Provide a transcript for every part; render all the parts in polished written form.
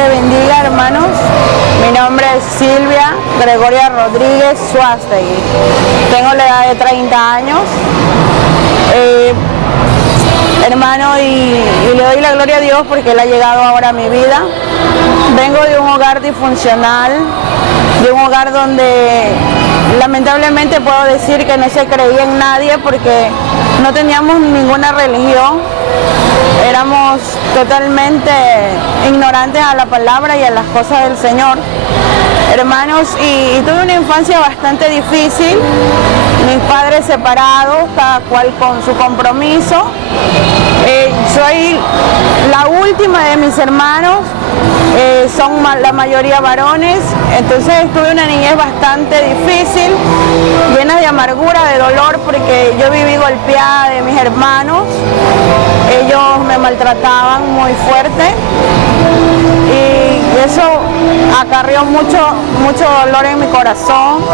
le bendiga, hermanos. Mi nombre es Silvia Gregoria Rodríguez Suástegui. Tengo la edad de 30 años. Hermano, y le doy la gloria a Dios porque Él ha llegado ahora a mi vida. Vengo de un hogar disfuncional, de un hogar donde lamentablemente puedo decir que no se creía en nadie porque no teníamos ninguna religión. Éramos totalmente ignorantes a la palabra y a las cosas del Señor, hermanos, y tuve una infancia bastante difícil. Mis padres separados, cada cual con su compromiso. Soy la última de mis hermanos, son la mayoría varones, entonces tuve una niñez bastante difícil, llena de amargura, de dolor, porque yo viví golpeada de mis hermanos. Ellos me maltrataban muy fuerte y eso acarreó mucho dolor en mi corazón.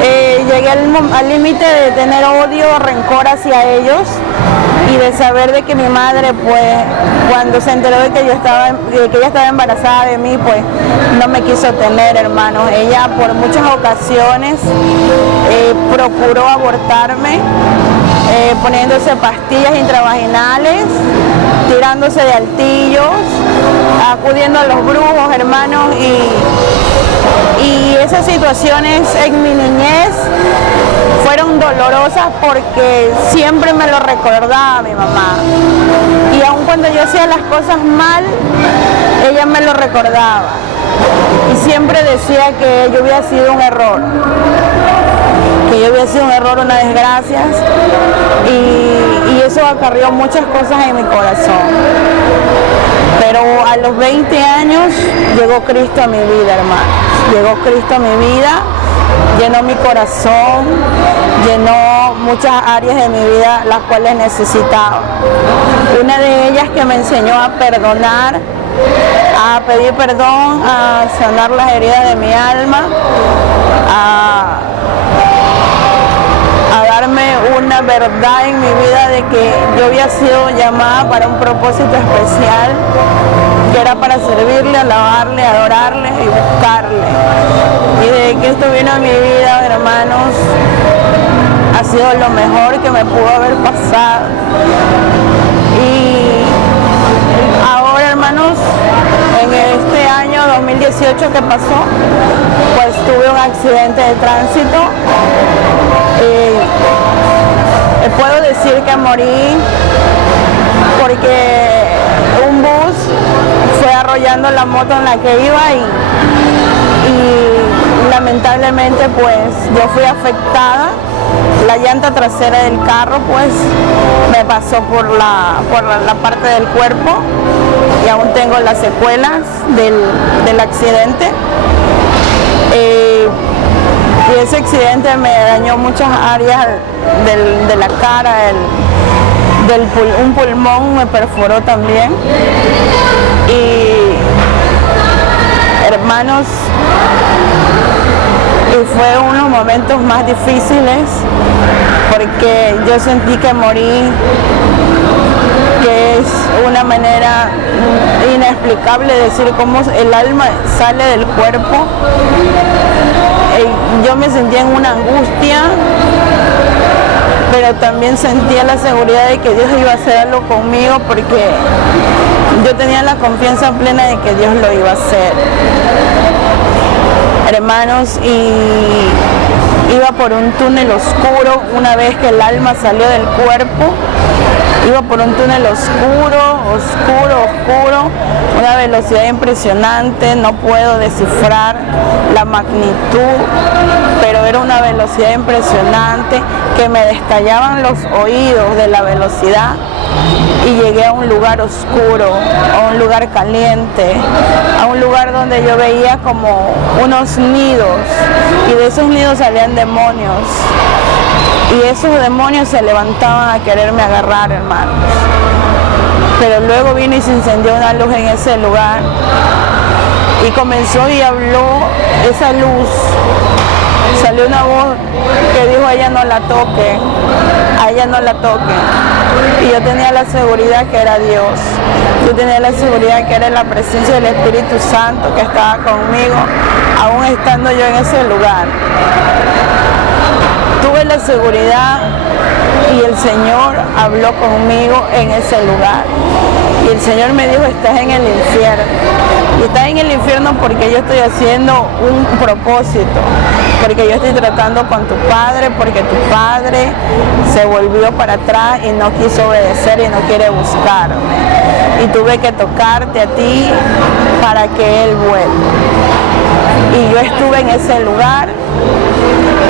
Llegué al límite de tener odio, rencor hacia ellos y de saber de que mi madre, pues, cuando se enteró de que ella estaba embarazada de mí, pues, no me quiso tener, hermano. Ella por muchas ocasiones procuró abortarme, poniéndose pastillas intravaginales, tirándose de altillos, acudiendo a los brujos, hermanos, y esas situaciones en mi niñez fueron dolorosas porque siempre me lo recordaba mi mamá, y aun cuando yo hacía las cosas mal, ella me lo recordaba y siempre decía que yo había sido un error, una desgracia, y eso acarreó muchas cosas en mi corazón. Pero a los 20 años llegó Cristo a mi vida, hermanos. Llegó Cristo a mi vida, llenó mi corazón, llenó muchas áreas de mi vida las cuales necesitaba. Una de ellas que me enseñó a perdonar, a pedir perdón, a sanar las heridas de mi alma, a darme una verdad en mi vida de que yo había sido llamada para un propósito especial, que era para servirle, alabarle, adorarle y buscarle. Y desde que esto vino a mi vida, hermanos, ha sido lo mejor que me pudo haber pasado. Y ahora, hermanos, en este año 2018 que pasó, pues tuve un accidente de tránsito. Puedo decir que morí porque un bus fue arrollando la moto en la que iba y lamentablemente pues yo fui afectada. La llanta trasera del carro pues me pasó por la parte del cuerpo y aún tengo las secuelas del accidente. Y ese accidente me dañó muchas áreas de la cara, un pulmón me perforó también. Y hermanos, y fue uno de los momentos más difíciles porque yo sentí que morí, que es una manera inexplicable de decir cómo el alma sale del cuerpo. Yo me sentía en una angustia, pero también sentía la seguridad de que Dios iba a hacer algo conmigo porque yo tenía la confianza plena de que Dios lo iba a hacer. Hermanos, y iba por un túnel oscuro una vez que el alma salió del cuerpo. Iba por un túnel oscuro, una velocidad impresionante, no puedo descifrar la magnitud, pero era una velocidad impresionante que me destallaban los oídos de la velocidad y llegué a un lugar oscuro, a un lugar caliente, a un lugar donde yo veía como unos nidos y de esos nidos salían demonios. Y esos demonios se levantaban a quererme agarrar, hermanos. Pero luego vino y se encendió una luz en ese lugar. Y comenzó y habló esa luz. salió una voz que dijo: a ella no la toque, a ella no la toque. Y yo tenía la seguridad que era Dios, yo tenía la seguridad que era la presencia del Espíritu Santo que estaba conmigo, aún estando yo en ese lugar. Tuve la seguridad y el Señor habló conmigo en ese lugar. Y el Señor me dijo: estás en el infierno. Y estás en el infierno porque yo estoy haciendo un propósito, porque yo estoy tratando con tu padre, porque tu padre se volvió para atrás y no quiso obedecer y no quiere buscarme. Y tuve que tocarte a ti para que él vuelva. Y yo estuve en ese lugar,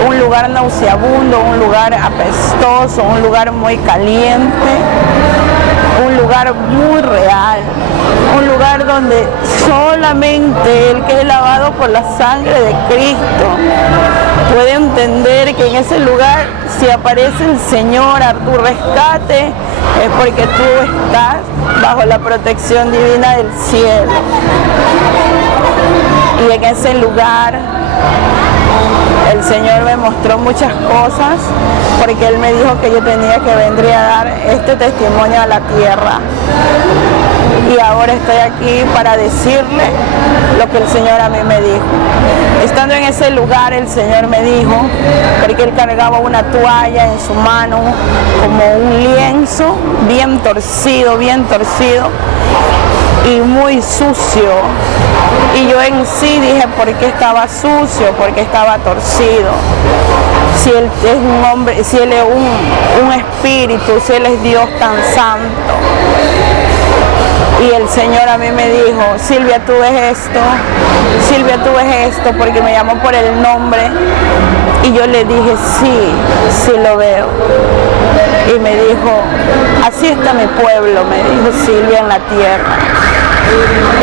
un lugar nauseabundo, un lugar apestoso, un lugar muy caliente, un lugar muy real, un lugar donde solamente el que es lavado por la sangre de Cristo puede entender que en ese lugar, si aparece el Señor a tu rescate, es porque tú estás bajo la protección divina del cielo. Y en ese lugar el Señor me mostró muchas cosas, porque Él me dijo que yo tenía que venir a dar este testimonio a la tierra. Y ahora estoy aquí para decirle lo que el Señor a mí me dijo. Estando en ese lugar, el Señor me dijo, porque Él cargaba una toalla en su mano, como un lienzo, bien torcido y muy sucio. Y yo en sí dije: ¿por qué estaba sucio? ¿Por qué estaba torcido? Si Él es un hombre, si Él es un espíritu, si Él es Dios tan santo. Y el Señor a mí me dijo: Silvia, tú ves esto, Silvia, tú ves esto, porque me llamó por el nombre. Y yo le dije: sí lo veo. Y me dijo: así está mi pueblo, me dijo Silvia, en la tierra.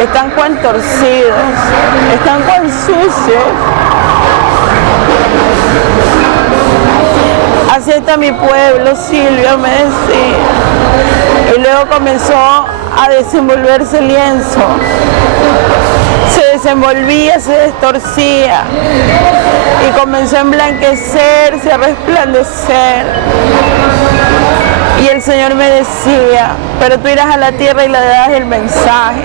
Están cuán torcidos, están cuán sucios. Así está mi pueblo, Silvia, me decía. Y luego comenzó a desenvolverse el lienzo. Se desenvolvía, se destorcía. Y comenzó a emblanquecerse, a resplandecer. Y el Señor me decía: pero tú irás a la tierra y le darás el mensaje.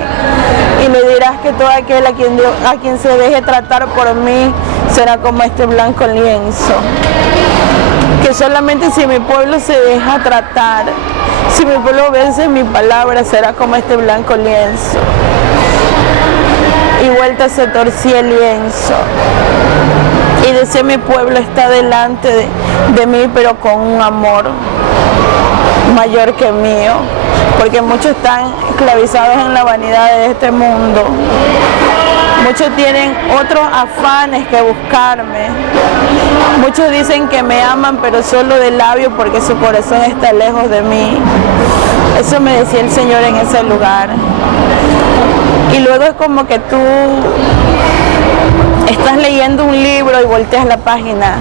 Y le dirás que todo aquel a quien se deje tratar por mí será como este blanco lienzo. Que solamente si mi pueblo se deja tratar, si mi pueblo vence mi palabra, será como este blanco lienzo. Y vuelta se torcía el lienzo. Y decía: mi pueblo está delante de mí, pero con un amor mayor que mío, porque muchos están esclavizados en la vanidad de este mundo. Muchos tienen otros afanes que buscarme. Muchos dicen que me aman, pero solo de labio, porque su corazón está lejos de mí. Eso me decía el Señor en ese lugar. Y luego es como que tú estás leyendo un libro y volteas la página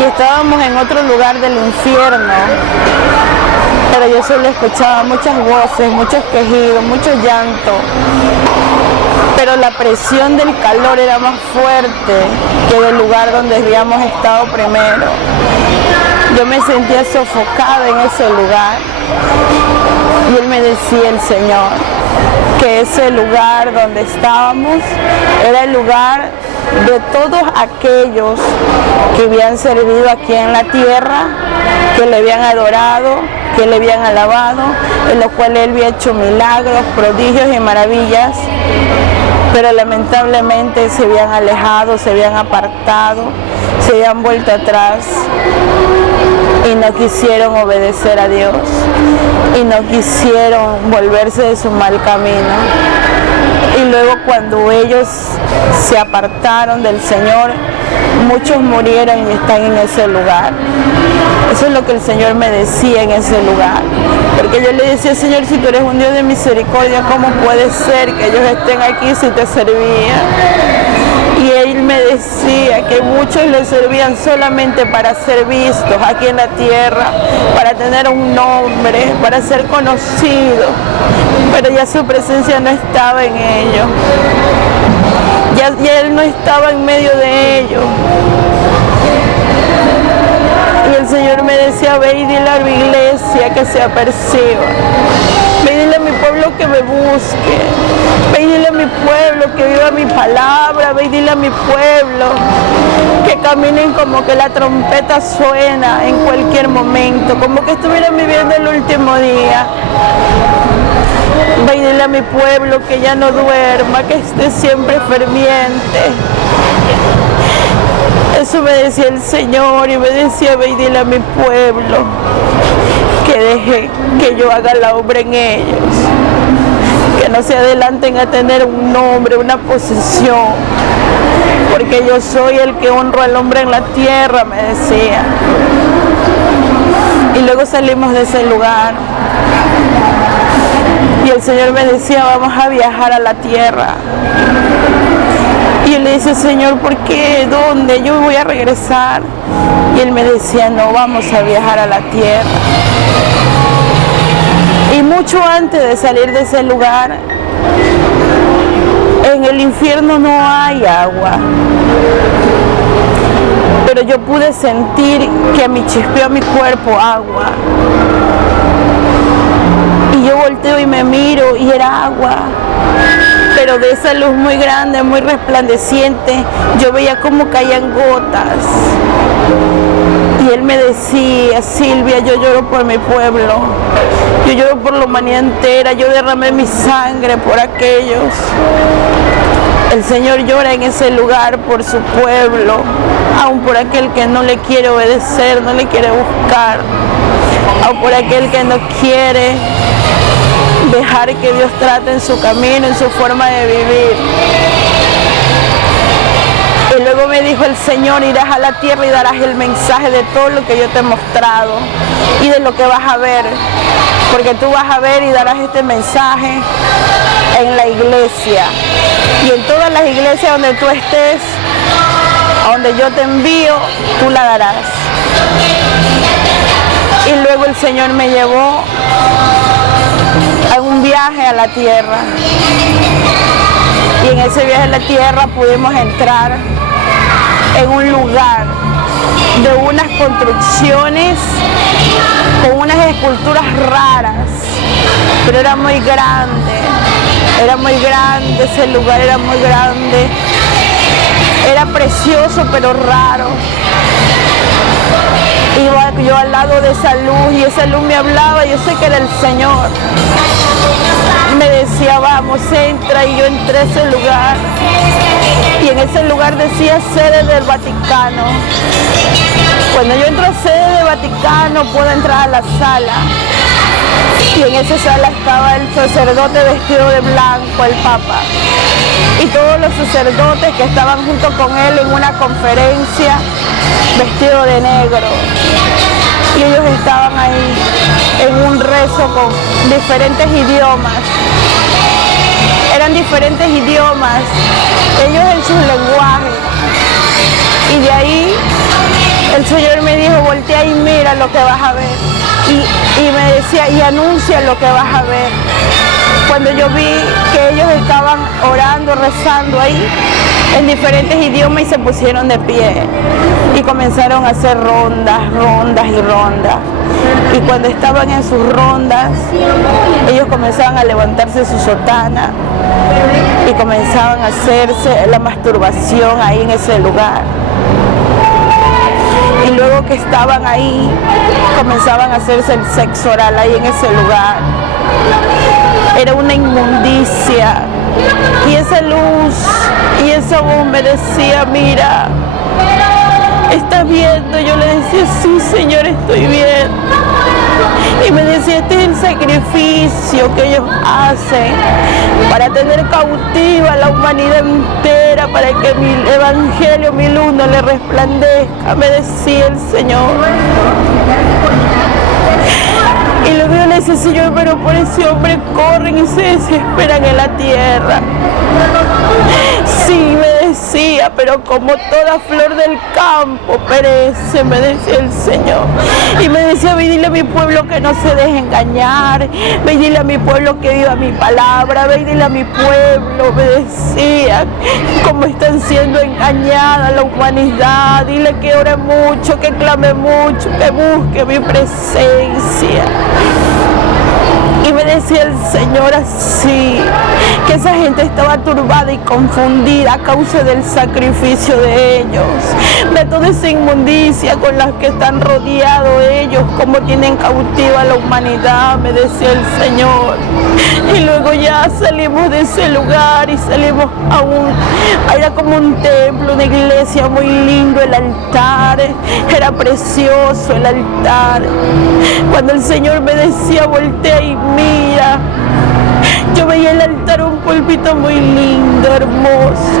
y estábamos en otro lugar del infierno, pero yo solo escuchaba muchas voces, muchos quejidos, mucho llanto, pero la presión del calor era más fuerte que del lugar donde habíamos estado primero. Yo me sentía sofocada en ese lugar y Él me decía, el Señor, que ese lugar donde estábamos era el lugar de todos aquellos que habían servido aquí en la tierra, que le habían adorado, que le habían alabado, en los cuales Él había hecho milagros, prodigios y maravillas, pero lamentablemente se habían alejado, se habían apartado, se habían vuelto atrás y no quisieron obedecer a Dios y no quisieron volverse de su mal camino. Y luego cuando ellos se apartaron del Señor, muchos murieron y están en ese lugar. Eso es lo que el Señor me decía en ese lugar. Porque yo le decía, Señor, si tú eres un Dios de misericordia, ¿cómo puede ser que ellos estén aquí si te servían? Y Él me decía que muchos le servían solamente para ser vistos aquí en la tierra, para tener un nombre, para ser conocidos, pero ya su presencia no estaba en ellos. Ya Él no estaba en medio de ellos. el Señor me decía, ve y dile a mi iglesia que se aperciba. Ve y dile a mi pueblo que me busque. Ve y dile a mi pueblo que viva mi palabra. Ve y dile a mi pueblo que caminen como que la trompeta suena en cualquier momento, como que estuvieran viviendo el último día. Ve y dile a mi pueblo que ya no duerma, que esté siempre ferviente. Eso me decía el Señor, y me decía, ve y dile a mi pueblo que deje que yo haga la obra en ellos, que no se adelanten a tener un nombre, una posesión, porque yo soy el que honro al hombre en la tierra, me decía. Y luego salimos de ese lugar y el Señor me decía, vamos a viajar a la tierra. Y yo le decía, Señor, ¿por qué? ¿Dónde? Yo voy a regresar. Y Él me decía, no, vamos a viajar a la tierra. Y mucho antes de salir de ese lugar, en el infierno no hay agua. Pero yo pude sentir que me chispeó a mi cuerpo agua. Y yo volteo y me miro y era agua. Pero de esa luz muy grande, muy resplandeciente, yo veía cómo caían gotas. Y Él me decía, Silvia, yo lloro por mi pueblo, yo lloro por la humanidad entera, yo derramé mi sangre por aquellos. El Señor llora en ese lugar por su pueblo, aun por aquel que no le quiere obedecer, no le quiere buscar, aun por aquel que no quiere dejar que Dios trate en su camino, en su forma de vivir. Y luego me dijo el Señor, irás a la tierra y darás el mensaje de todo lo que yo te he mostrado y de lo que vas a ver, porque tú vas a ver y darás este mensaje en la iglesia y en todas las iglesias donde tú estés, a donde yo te envío, tú la darás. Y luego el Señor me llevó a un viaje a la tierra, y en ese viaje a la tierra pudimos entrar en un lugar de unas construcciones con unas esculturas raras, pero era muy grande ese lugar, era muy grande, era precioso pero raro. Iba yo al lado de esa luz y esa luz me hablaba, yo sé que era el Señor. Me decía, vamos, entra, y yo entré a ese lugar. Y en ese lugar decía sede del Vaticano. Cuando yo entro a sede del Vaticano, puedo entrar a la sala. Y en esa sala estaba el sacerdote vestido de blanco, el Papa. Y todos los sacerdotes que estaban junto con él en una conferencia, vestido de negro. Y ellos estaban ahí en un rezo con diferentes idiomas. Eran diferentes idiomas, ellos en sus lenguajes. Y de ahí el Señor me dijo, voltea y mira lo que vas a ver. Y me decía, y anuncia lo que vas a ver. Cuando yo vi que ellos estaban orando, rezando ahí en diferentes idiomas, y se pusieron de pie y comenzaron a hacer rondas y rondas. Y cuando estaban en sus rondas, ellos comenzaban a levantarse su sotana y comenzaban a hacerse la masturbación ahí en ese lugar. Y luego que estaban ahí, comenzaban a hacerse el sexo oral ahí en ese lugar. Era una inmundicia. Y esa luz y esa voz me decía, mira, ¿estás viendo? Yo le decía, sí, Señor, estoy viendo. Y me decía, este es el sacrificio que ellos hacen para tener cautiva a la humanidad entera, para que mi evangelio, mi luz no le resplandezca, me decía el Señor. Y luego yo le decía, Señor, pero por ese hombre corren y se desesperan en la tierra. Sí, me decía, pero como toda flor del campo perece, me decía el Señor. Y me decía, ve y dile a mi pueblo que no se deje engañar, ve y dile a mi pueblo que viva mi palabra, ve y dile a mi pueblo, me decía, cómo están siendo engañada la humanidad, dile que ore mucho, que clame mucho, que busque mi presencia. Y me decía el Señor así, que esa gente estaba turbada y confundida a causa del sacrificio de ellos. Ve toda esa inmundicia con la que están rodeados ellos, como tienen cautiva a la humanidad, me decía el Señor. Y luego ya salimos de ese lugar y salimos era como un templo, una iglesia muy lindo, el altar, era precioso el altar. Cuando el Señor me decía, voltea y mira, yo veía el altar, un púlpito muy lindo, hermoso,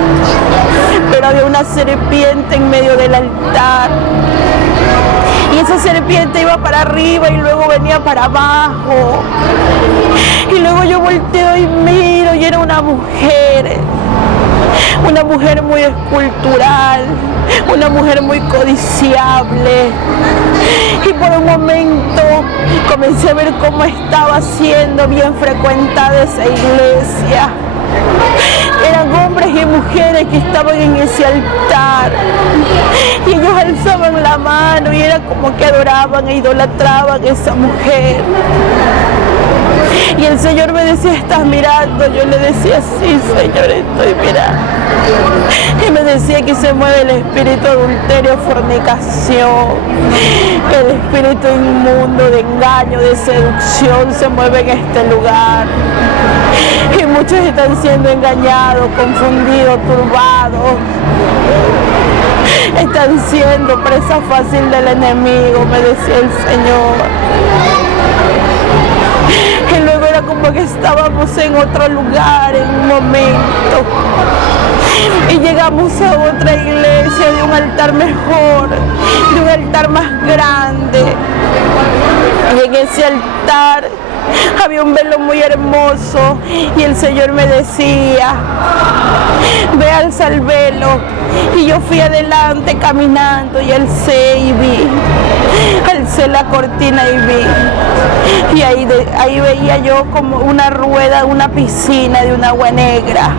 pero había una serpiente en medio del altar. Y esa serpiente iba para arriba y luego venía para abajo. Y luego yo volteo y miro y era una mujer muy escultural, una mujer muy codiciable. Y por un momento comencé a ver cómo estaba siendo bien frecuentada esa iglesia. Eran hombres y mujeres que estaban en ese altar y ellos alzaban la mano y era como que adoraban e idolatraban a esa mujer. Y el Señor me decía, ¿estás mirando? Yo le decía, sí, Señor, estoy mirando. Y me decía que se mueve el espíritu de adulterio, fornicación, el espíritu inmundo de engaño, de seducción se mueve en este lugar. Y muchos están siendo engañados, confundidos, turbados. Están siendo presa fácil del enemigo, me decía el Señor. Y luego era como que estábamos en otro lugar en un momento. Y llegamos a otra iglesia de un altar mejor, de un altar más grande. Y en ese altar había un velo muy hermoso y el Señor me decía, ve, alza el velo. Y yo fui adelante caminando y alcé y vi, alcé la cortina y vi. Y ahí veía yo como una rueda, una piscina de un agua negra.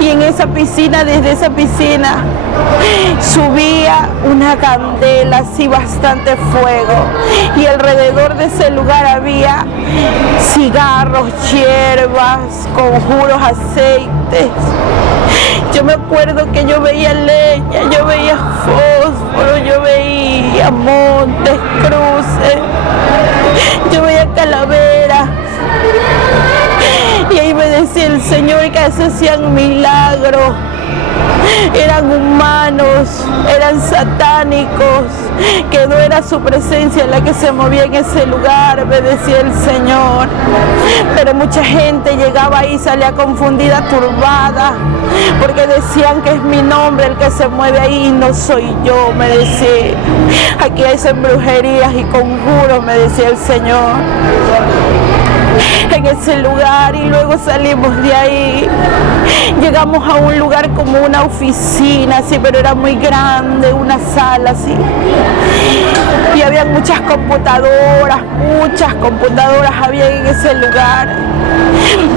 Y en esa piscina, desde esa piscina, subía una candela, así bastante fuego. Y alrededor de ese lugar había cigarros, hierbas, conjuros, aceites. Yo me acuerdo que yo veía leña, yo veía fósforo, yo veía montes, cruces, yo veía calaveras. Y ahí me decía el Señor que se hacían milagros. Eran humanos, eran satánicos, que no era su presencia la que se movía en ese lugar, me decía el Señor. Pero mucha gente llegaba ahí, salía confundida, turbada, porque decían que es mi nombre el que se mueve ahí y no soy yo, me decía. Aquí hay brujerías y conjuros, me decía el Señor. En ese lugar, y luego salimos de ahí, llegamos a un lugar como una oficina, sí, pero era muy grande, una sala así, y había muchas computadoras había en ese lugar,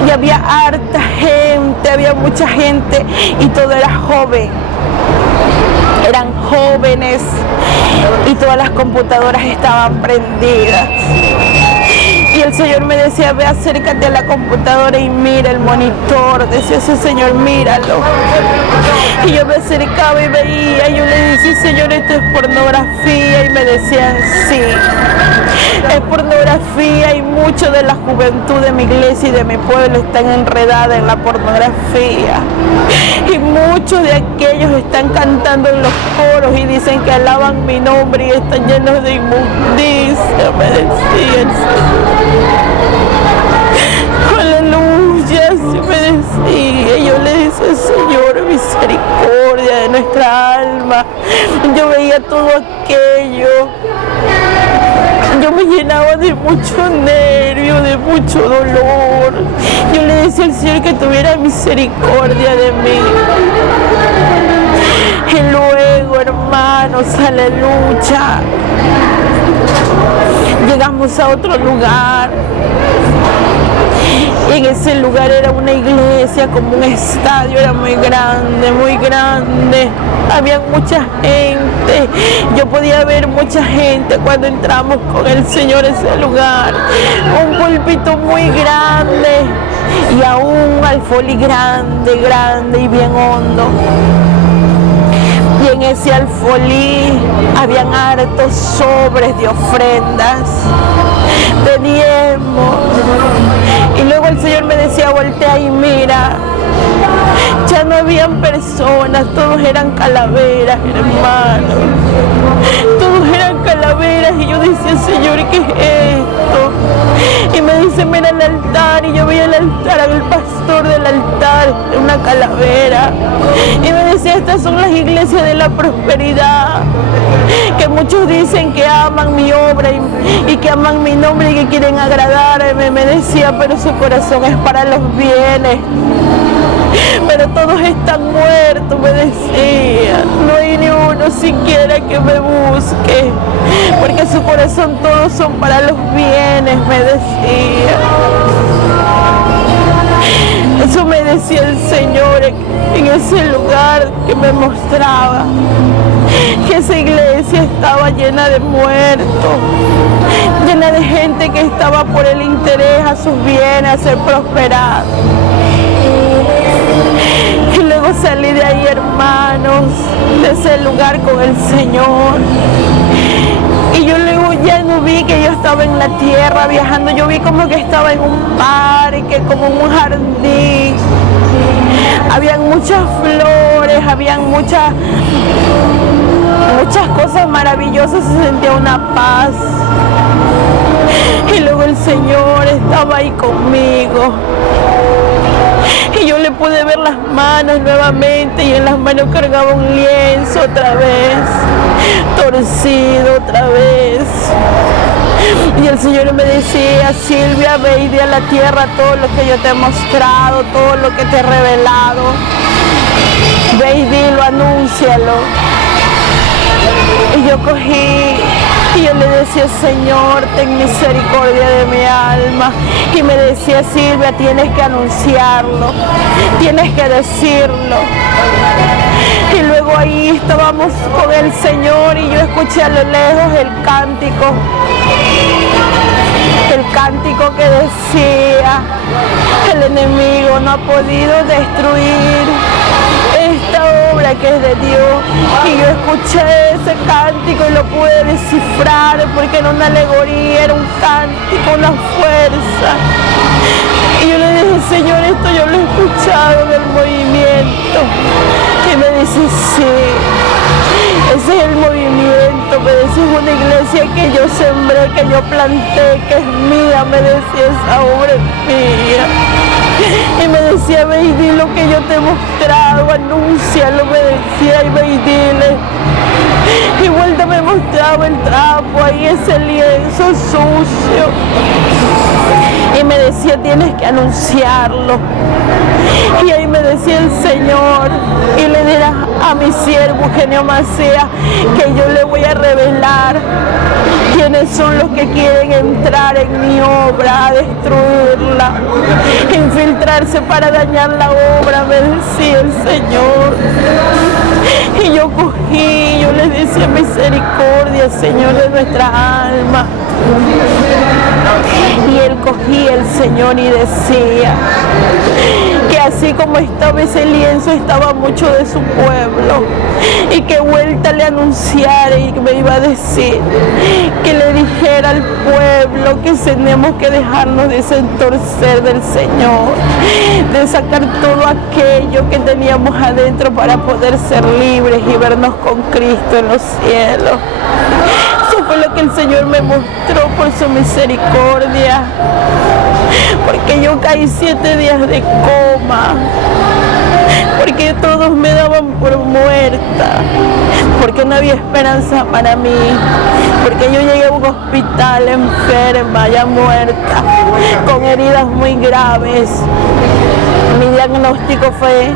y había harta gente, había mucha gente, y todo era joven. Eran jóvenes y todas las computadoras estaban prendidas. Y el Señor me decía, ve, acércate a la computadora y mira el monitor. Decía ese Señor, míralo. Y yo me acercaba y veía, y yo le decía, Señor, esto es pornografía. Y me decían, sí, es pornografía, y mucho de la juventud de mi iglesia y de mi pueblo están enredadas en la pornografía. Y muchos de aquellos están cantando en los coros y dicen que alaban mi nombre y están llenos de inmundicia, me decía el Señor. Aleluya, sí me decía. Yo le decía, Señor, misericordia de nuestra alma. Yo veía todo aquello. Yo me llenaba de mucho nervio, de mucho dolor. Yo le decía al Señor que tuviera misericordia de mí. Y luego, hermanos, a la lucha, llegamos a otro lugar. Y en ese lugar era una iglesia, como un estadio, era muy grande, muy grande. Había mucha gente. Yo podía ver mucha gente cuando entramos con el Señor a ese lugar. Un púlpito muy grande y aún un alfolí grande, grande y bien hondo. Y en ese alfolí habían hartos sobres de ofrendas, de diezmos. Y luego el Señor me decía, voltea y mira. Ya no habían personas, todos eran calaveras, hermanos. Todos eran calaveras. Y yo decía, Señor, ¿qué es esto? Y me dice, mira el altar. Y yo veía el altar, al pastor del altar, una calavera. Y me decía, estas son las iglesias de la prosperidad, que muchos dicen que aman mi obra y que aman mi nombre y que quieren agradarme. Me decía, pero su corazón es para los bienes. Pero todos están muertos, me decía. No hay ni uno siquiera que me busque, porque su corazón todos son para los bienes, me decía. Eso me decía el Señor en ese lugar que me mostraba, que esa iglesia estaba llena de muertos, llena de gente que estaba por el interés a sus bienes, a ser prosperados. Y luego salí de ahí, hermanos, de ese lugar con el Señor. Y yo luego ya no vi que yo estaba en la tierra viajando, yo vi como que estaba en un parque, como en un jardín. Habían muchas flores, habían muchas cosas maravillosas, se sentía una paz. Y luego el Señor estaba ahí conmigo. Y yo le pude ver las manos nuevamente, y en las manos cargaba un lienzo otra vez, torcido otra vez. Y el Señor me decía, Silvia, ve y di a la tierra todo lo que yo te he mostrado, todo lo que te he revelado. Ve y dilo, anúncialo. Y yo cogí y yo le decía, Señor, ten misericordia de mi alma. Y me decía, Silvia, tienes que anunciarlo, tienes que decirlo. Y luego ahí estábamos con el Señor y yo escuché a lo lejos el cántico que decía, el enemigo no ha podido destruir esta obra que es de Dios. Y yo escuché ese cántico y lo pude descifrar, porque era una alegoría, era un cántico, una fuerza. Y yo le dije, Señor, esto yo lo he escuchado en el movimiento. Y me dice, sí, ese es el movimiento. Me decía, es una iglesia que yo sembré, que yo planté, que es mía. Me decía, esa obra es mía. Y me decía, ve y di lo que yo te he mostrado, anúncialo, me decía, y ve y dile. Y vuelta me mostraba el trapo, ahí ese lienzo sucio. Y me decía, tienes que anunciarlo. Y ahí me decía el Señor, y le dirás a mi siervo Eugenio Macías que yo le voy a revelar quiénes son los que quieren entrar en mi obra, a destruirla, infiltrarse para dañar la obra, me decía el Señor. Y yo cogí, yo les decía, misericordia, Señor, de nuestra alma. Y él cogía el Señor y decía que así como estaba ese lienzo, estaba mucho de su pueblo, y que vuelta le anunciara y me iba a decir que le dijera al pueblo que tenemos que dejarnos desentorcer del Señor, de sacar todo aquello que teníamos adentro para poder ser libres y vernos con Cristo en los cielos. Eso fue lo que el Señor me mostró por su misericordia, porque yo caí 7 días de coma. porque todos me daban por muerta, porque no había esperanza para mí, porque yo llegué a un hospital enferma, ya muerta, con heridas muy graves. Mi diagnóstico fue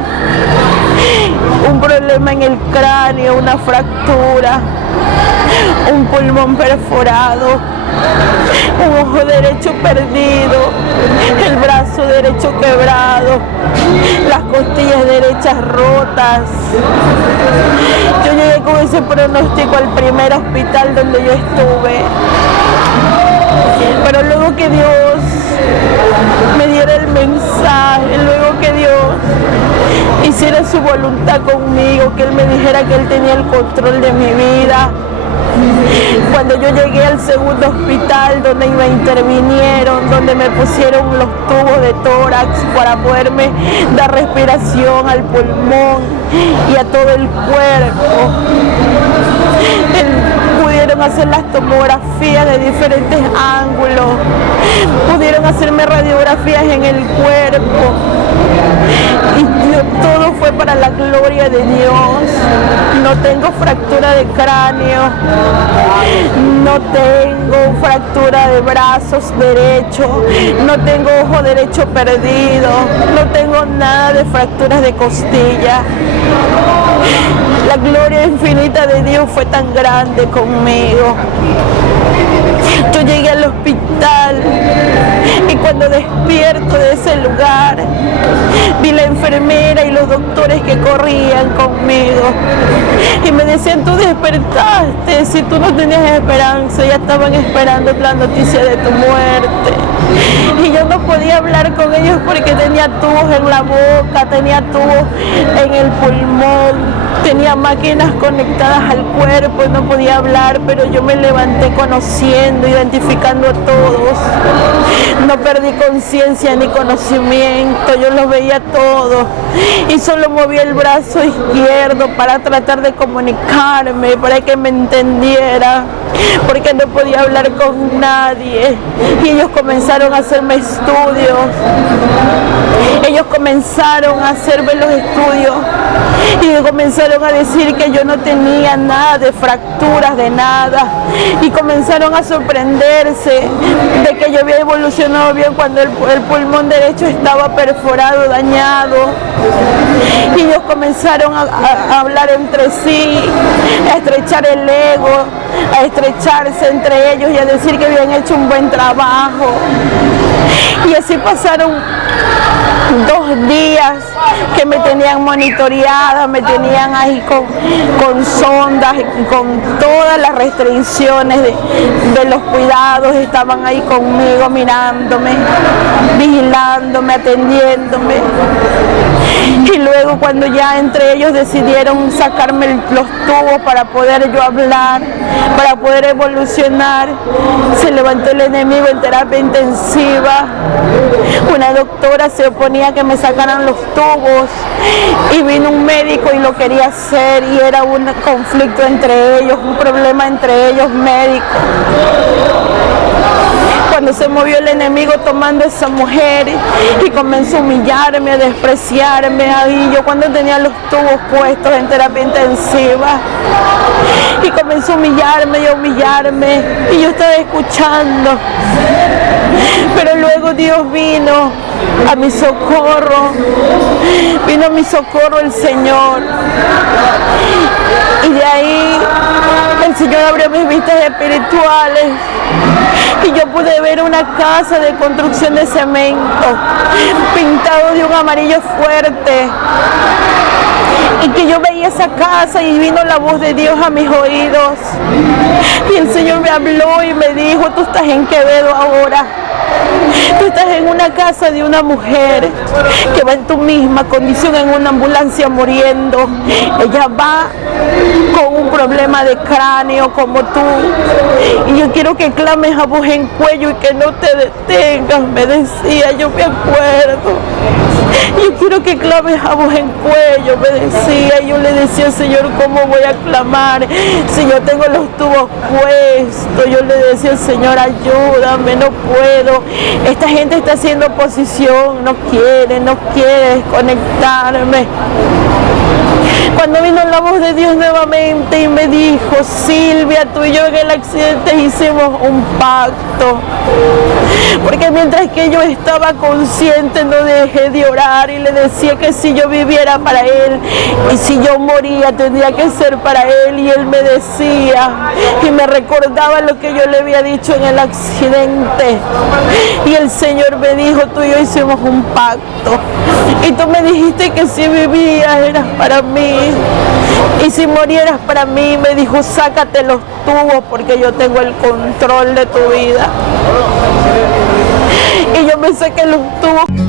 un problema en el cráneo, una fractura, un pulmón perforado, un ojo derecho perdido, el brazo derecho quebrado, las costillas derechas rotas. Yo llegué con ese pronóstico al primer hospital donde yo estuve, pero luego que Dios me diera el mensaje, luego que Dios hiciera su voluntad conmigo, que Él me dijera que Él tenía el control de mi vida. Cuando yo llegué al segundo hospital donde me intervinieron, donde me pusieron los tubos de tórax para poderme dar respiración al pulmón y a todo el cuerpo, pudieron hacer las tomografías de diferentes ángulos, pudieron hacerme radiografías en el cuerpo y todo fue para la gloria de Dios. No tengo fractura de cráneo, no tengo fractura de brazos derecho, no tengo ojo derecho perdido, no tengo nada de fracturas de costilla. La gloria infinita de Dios fue tan grande conmigo. Yo llegué al hospital y cuando despierto de ese lugar, vi la enfermera y los doctores que corrían conmigo y me decían: tú despertaste, si tú no tenías esperanza, ya estaban esperando la noticia de tu muerte. Y yo no podía hablar con ellos porque tenía tubos en la boca, tenía tubos en el pulmón, tenía máquinas conectadas al cuerpo y no podía hablar, pero yo me levanté conociendo, identificando a todos. No perdí conciencia ni conocimiento, yo los veía todos y solo movía el brazo izquierdo para tratar de comunicarme, para que me entendiera, porque no podía hablar con nadie. Y ellos comenzaron a hacerme estudios, ellos comenzaron a hacerme los estudios y comenzaron a decir que yo no tenía nada de fracturas, de nada, y comenzaron a sorprenderse de que yo había evolucionado bien cuando el pulmón derecho estaba perforado, dañado. Y ellos comenzaron a hablar entre sí, a estrechar el ego, a estrecharse entre ellos y a decir que habían hecho un buen trabajo. Y así pasaron 2 días que me tenían monitoreada, me tenían ahí con sondas, con todas las restricciones de los cuidados, estaban ahí conmigo mirándome, vigilándome, atendiéndome. Y luego cuando ya entre ellos decidieron sacarme los tubos para poder yo hablar, para poder evolucionar, se levantó el enemigo en terapia intensiva. Una doctora se oponía a que me sacaran los tubos y vino un médico y lo quería hacer, y era un conflicto entre ellos, un problema entre ellos médicos. Cuando se movió el enemigo tomando a esa mujer y comenzó a humillarme, a despreciarme, ahí yo cuando tenía los tubos puestos en terapia intensiva, y comenzó a humillarme y a humillarme, y yo estaba escuchando, pero luego Dios vino a mi socorro, vino a mi socorro el Señor, y de ahí el Señor abrió mis vistas espirituales y yo pude ver una casa de construcción de cemento pintado de un amarillo fuerte, y que yo veía esa casa y vino la voz de Dios a mis oídos y el Señor me habló y me dijo: tú estás en Quevedo ahora. Tú estás en una casa de una mujer que va en tu misma condición en una ambulancia muriendo. Ella va con un problema de cráneo como tú. Y yo quiero que clames a voz en cuello y que no te detengas, me decía, yo me acuerdo. Yo quiero que clames a voz en cuello, me decía. Y yo le decía: Señor, ¿cómo voy a clamar si yo tengo los tubos puestos? Yo le decía: Señor, ayúdame, no puedo. Esta gente está haciendo oposición, no quiere desconectarme. Cuando vino la voz de Dios nuevamente y me dijo, Silvia, tú y yo en el accidente hicimos un pacto. Porque mientras que yo estaba consciente no dejé de orar y le decía que si yo viviera para Él y si yo moría tendría que ser para Él, y Él me decía y me recordaba lo que yo le había dicho en el accidente, y el Señor me dijo, tú y yo hicimos un pacto y tú me dijiste que si vivías eras para mí y si morieras para mí. Me dijo, sácate los tubos porque yo tengo el control de tu vida. Y yo me saqué los tubos.